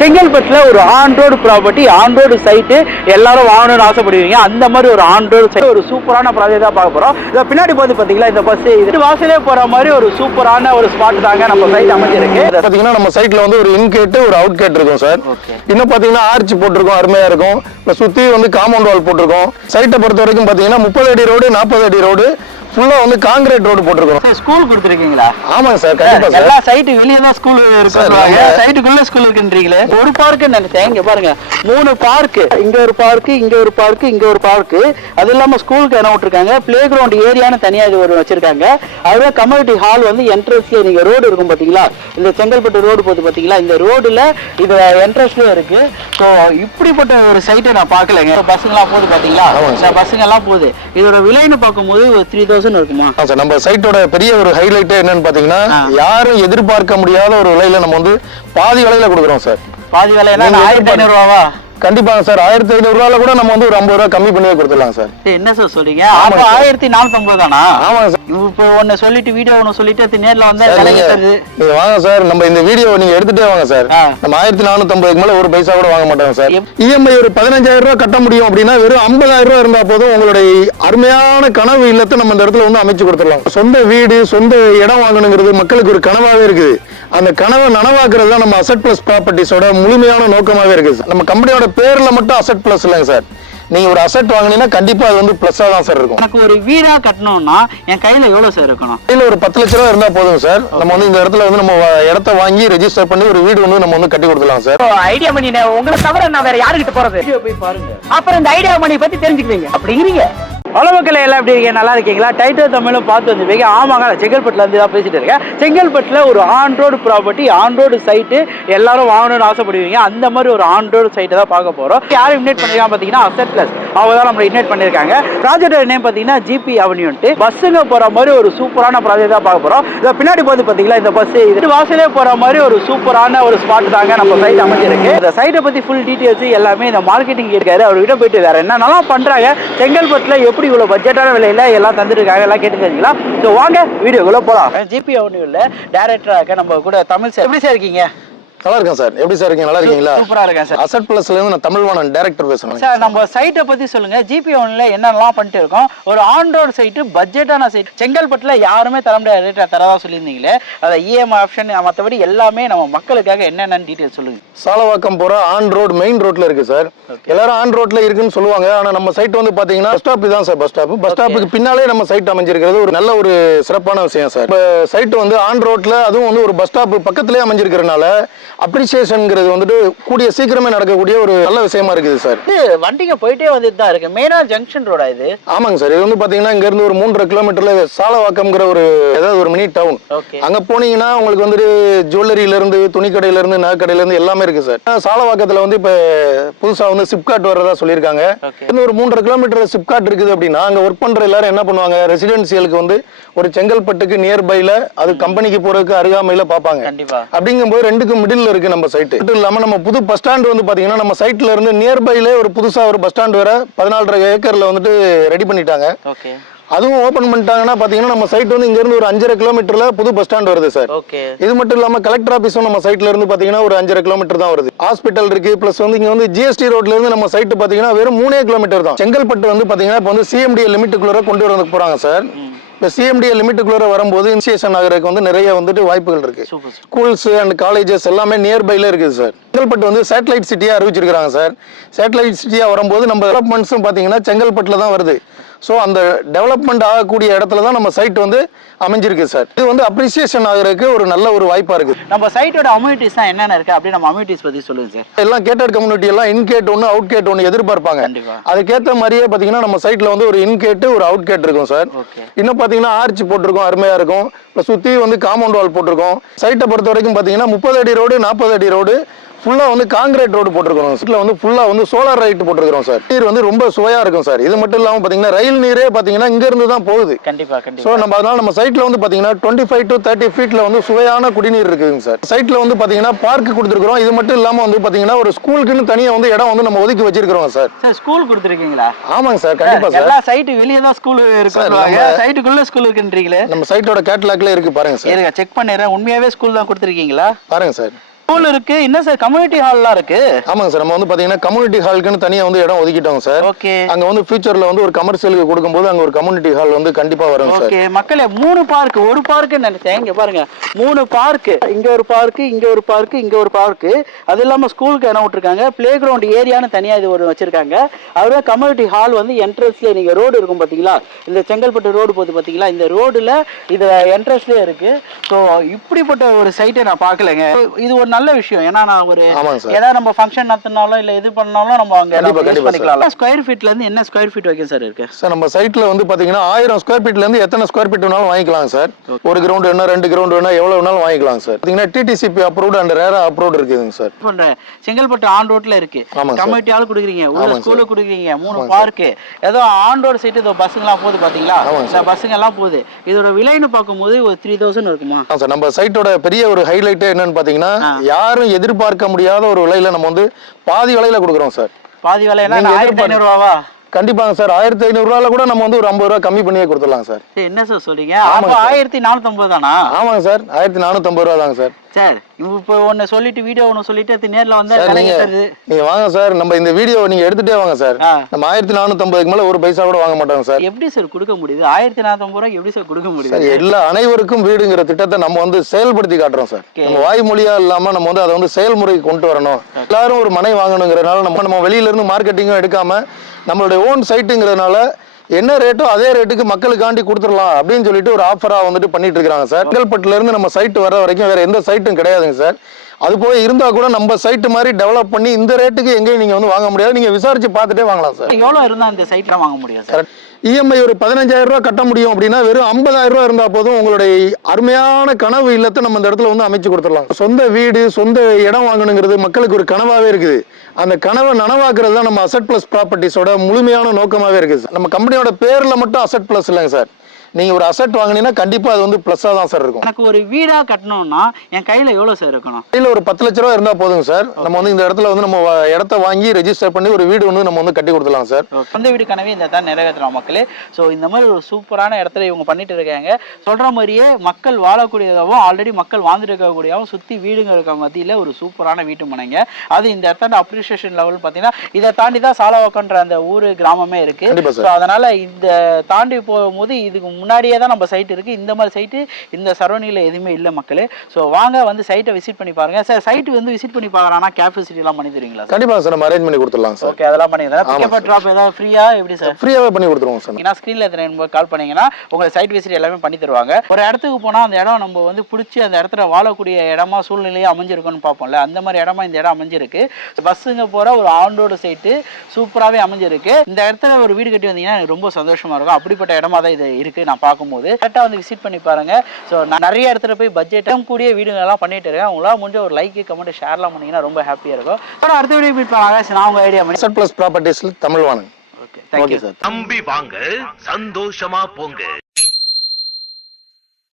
செங்கல்பட்டுல ஒரு on road property, on road site எல்லாரும் வாங்கணும்னு ஆசைப்படுவீங்க. அந்த மாதிரி ஒரு ஆன் ரோடு சைட், ஒரு சூப்பரான ப்ராஜெக்ட் தான் பார்க்க போறோம். இதை பின்னாடி பார்த்து பார்த்தீங்களா, இந்த பஸ் இது வாசலே போற மாதிரி ஒரு சூப்பரான ஒரு ஸ்பாட் தாங்க நம்ம சைட் அமைஞ்சிருக்கு. பாத்தீங்கன்னா நம்ம சைட்ல வந்து ஒரு இன் கேட் ஒரு அவுட் கேட் இருக்கும் சார். இன்னும் பாத்தீங்கன்னா ஆர்ச் போட்டிருக்கோம், அருமையா இருக்கும். சுத்தி வந்து காம்பவுண்ட் வால் போட்டிருக்கோம். சைட்டை பொறுத்த வரைக்கும் பாத்தீங்கன்னா 30 அடி ரோடு, 40 அடி ரோடு, ஃபுல்லா வந்து கான்கிரீட் ரோடு போட்டுருக்கோம். ஸ்கூல் கொடுத்துருக்கீங்களா? ஆமாங்க சார், கண்டிப்பா சார். எல்லா சைட்டு வெளியே தான் ஸ்கூல் இருக்கு, சைட்டுக்குள்ள ஸ்கூல் இருக்குன்றீங்களே. ஒரு பார்க்கு நினைச்சேன், இங்க பாருங்க 3 பார்க்கு, இங்க ஒரு பார்க்கு, இங்க ஒரு பார்க்கு, இங்க ஒரு பார்க்கு. அது இல்லாம ஸ்கூலுக்கு இடம் விட்டுருக்காங்க. பிளே கிரவுண்ட் ஏரியான்னு தனியா இது ஒரு வச்சிருக்காங்க. அதுவே கம்யூனிட்டி ஹால் வந்து என்ட்ரன்ஸ்ல நீங்க ரோடு இருக்கும் பாத்தீங்களா, இந்த செங்கல்பட்டு ரோடு போகுது பாத்தீங்களா, இந்த ரோடுல இது என்ட்ரன்ஸ்லயும் இருக்கு. ஸோ இப்படிப்பட்ட ஒரு சைட்டை நான் பார்க்கலங்க. பஸ்ஸுங்க எல்லாம் போகுது பாத்தீங்களா, பஸ்ஸுங்க எல்லாம் போகுது. இதோட விலைன்னு பார்க்கும்போது 3000 இருக்குமா? நம்ம சைட்டோட பெரிய ஒரு ஹைலைட் என்னன்னு பாத்தீங்கன்னா, யாரும் எதிர்பார்க்க முடியாத ஒரு விலையில நம்ம வந்து பாதி விலையில கொடுக்குறோம் சார். பாதி விலையில 1500 ரூபாவா? கண்டிப்பாங்க சார். 1500 ரூபாயில கூட நம்ம வந்து ஒரு 50 ரூபாய் கம்மி பண்ணி கொடுத்துடலாம் சார். என்ன சார் சொல்றீங்க? 1450 தானா? ஆமாங்க சார். இப்போ ஒன்னு சொல்லிட்டு வீடியோ ஒன்னு சொல்லிட்டு நேர்ல வந்தா நீங்க வாங்க சார், நம்ம இந்த வீடியோ நீங்க எடுத்துட்டே வாங்க சார். நம்ம 1450க்கு மேல ஒரு பைசா கூட வாங்க மாட்டாங்க சார். இஎம்ஐ ஒரு 15000 ரூபாய் கட்ட முடியும் அப்படின்னா வெறும் 50000 ரூபாய் இருந்தா போதும், உங்களுடைய அருமையான கனவு இல்லத்தை நம்ம இந்த இடத்துல வந்து அமைச்சு கொடுத்துடலாம். சொந்த வீடு, சொந்த இடம் வாங்கணுங்கிறது மக்களுக்கு ஒரு கனவாவே இருக்குது. அந்த கனவை நனவாக்குறது தான் நம்ம அசெட் பிளஸ் ப்ராப்பர்ட்டிஸோட முழுமையான நோக்கமாவே இருக்குது. நம்ம கம்பெனியோட பேர்ல மட்டும் அசெட் பிளஸ் இல்லைங்க சார். நீங்க ஒரு அசெட் வாங்கினீங்கன்னா கண்டிப்பா அது வந்து பிளஸ்ஸா தான் சார் இருக்கும். எனக்கு ஒரு வீடா கட்டணும்னா என் கையில எவ்வளவு சார் இருக்கணும்? கையில ஒரு 10 லட்சம் ரூபாய் இருந்தா போதும் சார். நம்ம வந்து இந்த இடத்துல வந்து நம்ம இடத்த வாங்கி ரெஜிஸ்டர் பண்ணி ஒரு வீடு வந்து நம்ம வந்து கட்டி கொடுக்கலாம் சார். ஐடியா மணி உங்களை தவிர நான் வேற யாருக்கிட்ட போறது? போய் பாருங்க, அப்புறம் இந்த ஐடியா மணி பத்தி தெரிஞ்சுக்குவீங்க. அப்படிங்கிறீங்க. ஹலோ மக்களே, எல்லாம் எப்படி இருக்கீங்க? நல்லா இருக்கீங்களா? டைட்டில் தமிழும் பார்த்து வந்துருப்பீங்க. ஆமாங்க, செங்கல்பட்டுல இருந்து தான் பேசிட்டு இருக்கேன். செங்கல்பட்டுல ஒரு on road property, on road site எல்லாரும் வாங்கணும்னு ஆசைப்படுவீங்க. அந்த மாதிரி ஒரு ஆன் ரோடு சைட்டை தான் பார்க்க போறோம். யாரும் இன்வைட் பண்ணிருக்காங்க பார்த்தீங்கன்னா அசெட் பிளஸ், அவங்க தான் நம்ம இன்வைட் பண்ணிருக்காங்க. ப்ராஜெக்டோட நேம் பார்த்தீங்கன்னா ஜிபி அவென்யூன்ட்டு. பஸ்ஸுங்க போற மாதிரி ஒரு சூப்பரான ப்ராஜெக்ட் தான் பார்க்க போறோம். இதை பின்னாடி பார்த்து பார்த்தீங்களா, இந்த பஸ் இது வாசலே போற மாதிரி ஒரு சூப்பரான ஒரு ஸ்பாட் தாங்க நம்ம சைட் அமைஞ்சிருக்கு. இந்த சைட்டை பத்தி ஃபுல் டீடைல்ஸ் எல்லாமே இந்த மார்க்கெட்டிங் இருக்காரு, அவர்கிட்ட போயிட்டு வேற என்னென்னலாம் பண்றாங்க, செங்கல்பட்டுல எப்படி இவ்வளவு பட்ஜெட்டான விலையில எல்லாம் தந்துருக்காங்க, எல்லாம் கேட்டு தெரிஞ்சுக்கலாம். ஸோ வாங்க வீடியோக்குள்ள போலாம். ஜிபி அவென்யூல டைரக்டராக நம்ம கூட தமிழ் சார். எப்படி சார் இருக்கீங்க? நல்லா இருக்கேன் சார். எப்படி சார் இருக்கீங்க? நல்லா இருக்கீங்களா? சூப்பரா இருக்கேன் சார். அசெட் பிளஸ்ல இருந்து நான் தமிழ்வாணன் டைரக்டர் பேசுறேன் சார். நம்ம சைட்டை பத்தி சொல்லுங்க. ஜிபி அவென்யூல என்னென்னலாம் பண்ணிட்டு இருக்கோம்? ஒரு ஆன் ரோடு சைட்டு, பட்ஜெட்டான சைட், செங்கல்பட்டுல யாருமே தர முடியாத ரேட்டா தரதா சொல்லியிருந்தீங்களே, அதை இஎம்ஐ ஆப்ஷன் மற்றபடி எல்லாமே நம்ம மக்களுக்காக என்னென்னு டீடைல் சொல்லுங்க. சாலவாக்கம் போற ஆன் ரோடு மெயின் ரோட்ல இருக்கு சார். எல்லாரும் ஆன் ரோட்ல இருக்குன்னு சொல்லுவாங்க, ஆனா நம்ம சைட் வந்து பாத்தீங்கன்னா பஸ் ஸ்டாப் தான் சார். பஸ் ஸ்டாப்புக்கு பின்னாலே நம்ம சைட் அமைஞ்சிருக்கிறது ஒரு நல்ல ஒரு சிறப்பான விஷயம் சார். சைட் வந்து ஆன் ரோட்ல, அதுவும் வந்து ஒரு பஸ் ஸ்டாப் பக்கத்திலே அமைஞ்சிருக்கிறதுனால அப்ரிசியேஷன் வந்துட்டு கூடிய சீக்கிரமே நடக்கக்கூடிய ஒரு நல்ல விஷயமா இருக்குது சார். வண்டிங்க போயிட்டே வந்துட்டு தான் இருக்கு. மெயினா ஜங்ஷன் ரோடா இது? ஆமாங்க சார். இது வந்து பாத்தீங்கன்னா இங்க இருந்து ஒரு 3.5 கிலோமீட்டர்ல சாலவாக்கம்ங்கிற ஒரு ஏதாவது ஒரு மினி டவுன். அங்க போனீங்கன்னா உங்களுக்கு வந்துட்டு ஜுவல்லரியில இருந்து, துணி கடையில இருந்து, நகைக்கடையில இருந்து எல்லாமே இருக்கு சார். சாலவாக்கத்துல வந்து இப்ப புதுசா வந்து சிப்காட் வர்றதா சொல்லியிருக்காங்க. ஒரு 3.5 கிலோமீட்டர் சிப்காட் இருக்குது அப்படின்னா அங்க ஒர்க் பண்ற எல்லாரும் என்ன பண்ணுவாங்க, ரெசிடென்சியலுக்கு வந்து ஒரு செங்கல்பட்டுக்கு நியர்பைல, அது கம்பெனிக்கு போறதுக்கு அருகாமையில பாப்பாங்க. அப்படிங்கும்போது ரெண்டுக்கும் மிடில் இருக்கு நம்ம சைட். இது இல்லாம நம்ம புது பஸ் ஸ்டாண்ட் வந்து பாத்தீங்கன்னா நம்ம சைட்ல இருந்து நியர்பைல ஒரு புதுசா ஒரு பஸ் ஸ்டாண்ட் வர 14.5 ஏக்கர்ல வந்துட்டு ரெடி பண்ணிட்டாங்க. அதுவும் ஓபன் பண்ணிட்டாங்கன்னா பாத்தீங்கன்னா நம்ம சைட் வந்து இங்க இருந்து ஒரு 5.5 கிலோமீட்டர்ல புது பஸ் ஸ்டாண்ட் வருது சார். இது மட்டும் இல்லாம கலெக்டர் ஆபீஸும் நம்ம சைட்ல இருந்து பாத்தீங்கன்னா ஒரு 5.5 கிலோமீட்டர் தான் வருது. ஹாஸ்பிட்டல் இருக்கு. பிளஸ் வந்து இங்க வந்து ஜிஎஸ்டி ரோட்ல இருந்து நம்ம சைட் பாத்தீங்கன்னா வெறும் 3 கிலோமீட்டர் தான். செங்கல்பட்டு வந்து பாத்தீங்கன்னா இப்ப வந்து சிஎம்டிஏ லிமிட்டுக்குள்ள கொண்டு வந்து போறாங்க சார். இப்போ சிஎம்டிஏ லிமிட்டுக்குள்ள வரும்போது இனிஷியேஷன் ஆகிறதுக்கு வந்து நிறைய வந்துட்டு வாய்ப்புகள் இருக்கு. ஸ்கூல்ஸ் அண்ட் காலேஜஸ் எல்லாமே நியர்பைல இருக்குது சார். செங்கல்பட்டு வந்து சேட்டலைட் சிட்டியா அறிவிச்சிருக்காங்க சார். சேட்டலைட் சிட்டியா வரும்போது நம்ம டெவலப்மெண்ட்ஸும் பாத்தீங்கன்னா செங்கல்பட்டுல தான் வருது. ஸோ அந்த டெவலப்மெண்ட் ஆகக்கூடிய இடத்துல தான் நம்ம சைட் வந்து அமைஞ்சிருக்கு சார். இது வந்து அப்ரிசியேஷன் ஆகிறதுக்கு ஒரு நல்ல ஒரு வாய்ப்பா இருக்கு. நம்ம சைட்டோட அம்யூனிட்டிஸ் தான் என்னென்ன இருக்கு அப்படி நம்ம அம்யூனிட்டிஸ் பத்தி சொல்லுங்க சார். எல்லாம் கேட்டட் கம்யூனிட்டி எல்லாம் இன் கேட் ஒன்று, அவுட் கேட் ஒன்று எதிர்பார்ப்பாங்க. அதுக்கேற்ற மாதிரியே பாத்தீங்கன்னா நம்ம சைட்ல வந்து ஒரு இன் கேட் ஒரு அவுட் கேட் இருக்கும் சார். இன்னும் பாத்தீங்கன்னா ஆர்ச் போட்டிருக்கோம், அருமையா இருக்கும். சுத்தி வந்து காம்பவுண்ட் வால் போட்டிருக்கோம். சைட்டை பொறுத்த வரைக்கும் பாத்தீங்கன்னா 30 அடி ரோடு, 40 அடி ரோடு, ஃபுல்லா வந்து கான்கிரீட் ரோடு போட்டுருக்கோம். சைட்ல வந்து ஃபுல்லா வந்து சோலார் லைட் போட்டுருக்கோம் சார். நீர் வந்து ரொம்ப சுவையா இருக்கும் சார். இது மட்டும் இல்லாம பாத்தீங்கன்னா ரயில் நீரே பாத்தீங்கன்னா இங்க இருந்து தான் போகுது. சோ நம்ம அதனால நம்ம சைட்ல வந்து பாத்தீங்கன்னா 25 to 30 ஃபீட்ல வந்து சுவையான குடிநீர் இருக்குங்க சார். சைட்ல வந்து பாத்தீங்கன்னா பார்க் கொடுத்துருக்கோம். இது மட்டும் இல்லாம வந்து பாத்தீங்கன்னா ஒரு ஸ்கூலுக்குன்னு தனியா வந்து இடம் வந்து நம்ம ஒதுக்கி வச்சிருக்கோம் சார். ஸ்கூல் கொடுத்துருக்கீங்களா? ஆமாங்க சார், கண்டிப்பா சார். எல்லா சைட் வெளியே தான் ஸ்கூல் இருக்கு. சைட்டுக்குள்ள ஸ்கூல் இருக்குன்றீங்களே. நம்ம சைட்டோட கேட்டலாக்ல இருக்கு, பாருங்க சார். செக் பண்ணிடுறேன். உண்மையாவே ஸ்கூல் தான் கொடுத்துருக்கீங்களா? பாருங்க சார். ஸ்கூல் இருக்கு, என்ன சார் கம்யூனிட்டி ஹால்லாம் இருக்கு? ஆமாங்க சார், நம்ம வந்து பாத்தீங்கன்னா கம்யூனிட்டி ஹாலுக்குன்னு தனியா வந்து இடம் ஒதுக்கிட்டோம் சார். ஓகே. அங்க வந்து ஃபியூச்சர்ல வந்து ஒரு கமர்ஷியலுக்கு கொடுக்கும்போது அங்க ஒரு கம்யூனிட்டி ஹால் வந்து கண்டிப்பா வரும் சார். ஓகே மக்களே, 3 பார்க், ஒரு பார்க்கு நினைச்சேன். இங்க பாருங்க 3 பார்க், இங்க ஒரு பார்க், இங்க ஒரு பார்க், இங்க ஒரு பார்க். அது இல்லாம ஸ்கூலுக்கு இடம் விட்டுருக்காங்க. பிளே கிரவுண்ட் ஏரியான்னு தனியா இது ஒரு வச்சிருக்காங்க. அதுவே கம்யூனிட்டி ஹால் வந்து என்ட்ரன்ஸ்ல நீங்க ரோடு இருக்கும் பாத்தீங்களா, இந்த செங்கல்பட்டு ரோடு போகுது பாத்தீங்களா, இந்த ரோடுல இது என்ட்ரன்ஸ்லயே இருக்கு. ஸோ இப்படிப்பட்ட ஒரு சைட்டை நான் பார்க்கலங்க. இது ஒரு நல்ல விஷயம். ஏன்னா நான் ஒரு ஏதாவது நம்ம ஃபங்க்ஷன் நடத்தினாலும் இல்ல இது பண்ணாலும் நம்ம அங்க யூஸ் பண்ணிக்கலாம். ஸ்கொயர் ஃபீட்ல இருந்து என்ன ஸ்கொயர் ஃபீட் வரைக்கும் சார் இருக்கு? சார் நம்ம சைட்ல வந்து பாத்தீங்கன்னா 1000 ஸ்கொயர் ஃபீட்ல இருந்து எத்தனை ஸ்கொயர் ஃபீட் வேணாலும் வாங்கிக்கலாம் சார். ஒரு கிரவுண்ட் வேணா 2 கிரவுண்ட் வேணா எவ்வளவு வேணாலும் வாங்கிக்கலாம் சார். பாத்தீங்கன்னா டிடிசிபி அப்ரூவ்ட் அண்ட் ரேரா அப்ரூவ்ட் இருக்குதுங்க சார். பண்றேன் செங்கல்பட்டு ஆன் ரோட்ல இருக்கு. கம்யூனிட்டி ஹால் கொடுக்குறீங்க, ஒரு ஸ்கூலுக்கு கொடுக்குறீங்க, 3 பார்க், ஏதோ ஆன் ரோட் சைட் ஏதோ பஸ்ஸுங்கலாம் போகுது பாத்தீங்களா, இந்த பஸ்ஸுங்க எல்லாம் போகுது. இதோட விலைன்னு பார்க்கும்போது ஒரு 3000 இருக்குமா சார்? நம்ம சைட்டோட பெரிய ஒரு ஹைலைட் என்னன்னு பாத்தீங்கன்னா, யாரும் எதிர்பார்க்க முடியாத ஒரு விலையில நம்ம வந்து பாதி விலையில கொடுக்குறோம் சார். பாதி விலையில 1500 ரூபாவா? கண்டிப்பாங்க சார். 1500 ரூபாயில கூட நம்ம வந்து ஒரு 50 ரூபாய் கம்மி பண்ணியே கொடுத்துடலாம் சார். என்ன சார் சொல்றீங்க? அப்ப 1450 தானா? ஆமாங்க சார், 1450 ரூபா தாங்க சார். சார் இப்போ ஒன்னு சொல்லிட்டு வீடியோ ஒன்னு சொல்லிட்டு அது நேர்ல வந்தா நீங்க வாங்க சார், நம்ம இந்த வீடியோ நீங்க எடுத்துட்டே வாங்க சார். நம்ம 1450க்கு மேல ஒரு பைசா கூட வாங்க மாட்டாங்க சார். எப்படி சார் கொடுக்க முடியுது? 1450 ரூபாய்க்கு எப்படி சார் கொடுக்க முடியுது? எல்லா அனைவருக்கும் வீடுங்கிற திட்டத்தை நம்ம வந்து செயல்படுத்தி காட்டுறோம் சார். நம்ம வாய்மொழியா இல்லாம நம்ம வந்து அதை வந்து செயல்முறைக்கு கொண்டு வரணும். எல்லாரும் ஒரு மனை வாங்கணுங்கிறதுனால நம்ம வெளியில இருந்து மார்க்கெட்டிங்கும் எடுக்காம நம்மளுடைய ஓன் சைட்டுங்கிறதுனால என்ன ரேட்டோ அதே ரேட்டுக்கு மக்களுக்காண்டி கொடுத்துடலாம் அப்படின்னு சொல்லிட்டு ஒரு ஆஃபரா வந்துட்டு பண்ணிட்டு இருக்காங்க சார். செங்கல்பட்டுல இருந்து நம்ம சைட்டு வர வரைக்கும் வேற எந்த சைட்டும் கிடையாதுங்க சார். அது போய் இருந்தா கூட நம்ம சைட்டு மாதிரி டெவலப் பண்ணி இந்த ரேட்டுக்கு எங்கேயும் நீங்க வந்து வாங்க முடியாது. நீங்க விசாரிச்சு பார்த்துட்டே வாங்கலாம் சார். எவ்வளவு இருந்தா இந்த சைட்ல வாங்க முடியும் சார்? இஎம்ஐ ஒரு 15000 ரூபாய் கட்ட முடியும் அப்படின்னா வெறும் 50000 ரூபாய் இருந்தா போதும் உங்களுடைய அருமையான கனவு இல்லத்தை நம்ம இந்த இடத்துல வந்து அமைச்சு கொடுத்துடலாம். சொந்த வீடு, சொந்த இடம் வாங்கணுங்கிறது மக்களுக்கு ஒரு கனவாவே இருக்குது. அந்த கனவை நனவாக்குறது தான் நம்ம அசட் பிளஸ் ப்ராப்பர்ட்டிஸோட முழுமையான நோக்கமாவே இருக்குது. நம்ம கம்பெனியோட பேர்ல மட்டும் அசட் பிளஸ் இல்லைங்க சார். நீங்க ஒரு அசெட் வாங்கினீங்கன்னா கண்டிப்பா அது வந்து பிளஸ்ஸா தான் சார் இருக்கும். எனக்கு ஒரு வீடா கட்டணும்னா என் கையில எவ்வளவு சார் இருக்கணும்? கையில ஒரு 10 லட்ச ரூபா இருந்தா போதுங்க சார். நம்ம வந்து இந்த இடத்துல வந்து நம்ம இடத்த வாங்கி ரெஜிஸ்டர் பண்ணி ஒரு வீடு வந்து நம்ம வந்து கட்டி கொடுத்துலாம் சார். சொந்த வீடு கனவே இந்த தான் நிறைவேற்றலாம் மக்களே. ஸோ இந்த மாதிரி ஒரு சூப்பரான இடத்துல இவங்க பண்ணிட்டு இருக்காங்க. சொல்ற மாதிரியே மக்கள் வாழக்கூடியதாகவும் ஆல்ரெடி மக்கள் வாழ்ந்துட்டு இருக்கக்கூடியதாகவும் சுத்தி வீடுங்க இருக்க மத்தியில ஒரு சூப்பரான வீட்டு மனைங்க. அது இந்த இடத்துல அப்ரிசியேஷன் லெவல் பார்த்தீங்கன்னா இதை தாண்டி தான் சாலவாக்கன்ற அந்த ஊரு கிராமமே இருக்கு. அதனால இந்த தாண்டி போகும்போது இதுக்கு முன்னாடியே தான் நம்ம சைட் இருக்கு. இந்த மாதிரி சைட்டு இந்த சரௌண்டிங்ல எதுவுமே இல்லை மக்களே. ஸோ வாங்க வந்து சைட்டை விசிட் பண்ணி பாருங்க சார். சைட்டு வந்து விசிட் பண்ணி பார்க்கறானா கேப் ஃபெசிலிட்டி எல்லாம் பண்ணி தருவீங்களா? கண்டிப்பா சார், நம்ம அரேஞ்ச் பண்ணி கொடுத்துடலாம் சார். ஓகே, அதெல்லாம் பண்ணி தரேன். பிக்கப் அண்ட் ட்ராப் ஏதாவது ஃப்ரீயா எப்படி சார்? ஃப்ரீயாவே பண்ணி கொடுத்துருவோம் சார். ஏன்னா ஸ்கிரீன்ல எத்தனை கால் பண்ணீங்கன்னா உங்க சைட் விசிட் எல்லாமே பண்ணி தருவாங்க. ஒரு இடத்துக்கு போனா அந்த இடம் நம்ம வந்து பிடிச்சி அந்த இடத்துல வாழக்கூடிய இடமா சூழ்நிலையா அமைஞ்சிருக்குன்னு பார்ப்போம்ல, அந்த மாதிரி இடமா இந்த இடம் அமைஞ்சிருக்கு. பஸ்ஸுங்க போற ஒரு ஆன் ரோடு சைட்டு சூப்பராகவே அமைஞ்சிருக்கு. இந்த இடத்துல ஒரு வீடு கட்டி வந்தீங்கன்னா எனக்கு ரொம்ப சந்தோஷமா இருக்கும். அப்படிப்பட்ட இடமா தான் இது இருக்கு. நான் பார்க்கும்போது கரெக்டாக வந்து விசிட் பண்ணி பாருங்க. ஸோ நான் நிறைய இடத்துல போய் பட்ஜெட்டும் கூடிய வீடுங்கள்லாம் பண்ணிட்டு இருக்கேன். உங்களால் முடிஞ்ச ஒரு லைக் கமெண்ட் ஷேர்லாம் பண்ணீங்கன்னா ரொம்ப ஹாப்பியா இருக்கும். அடுத்த வீடியோ மீட் பண்ணாங்க. நான் உங்க ஐடியா பண்ணி அசட் பிளஸ் ப்ராப்பர்ட்டிஸ்ல தமிழ்வாணன். Okay, thank you sir. நம்பி வாங்க, சந்தோஷமா போங்க.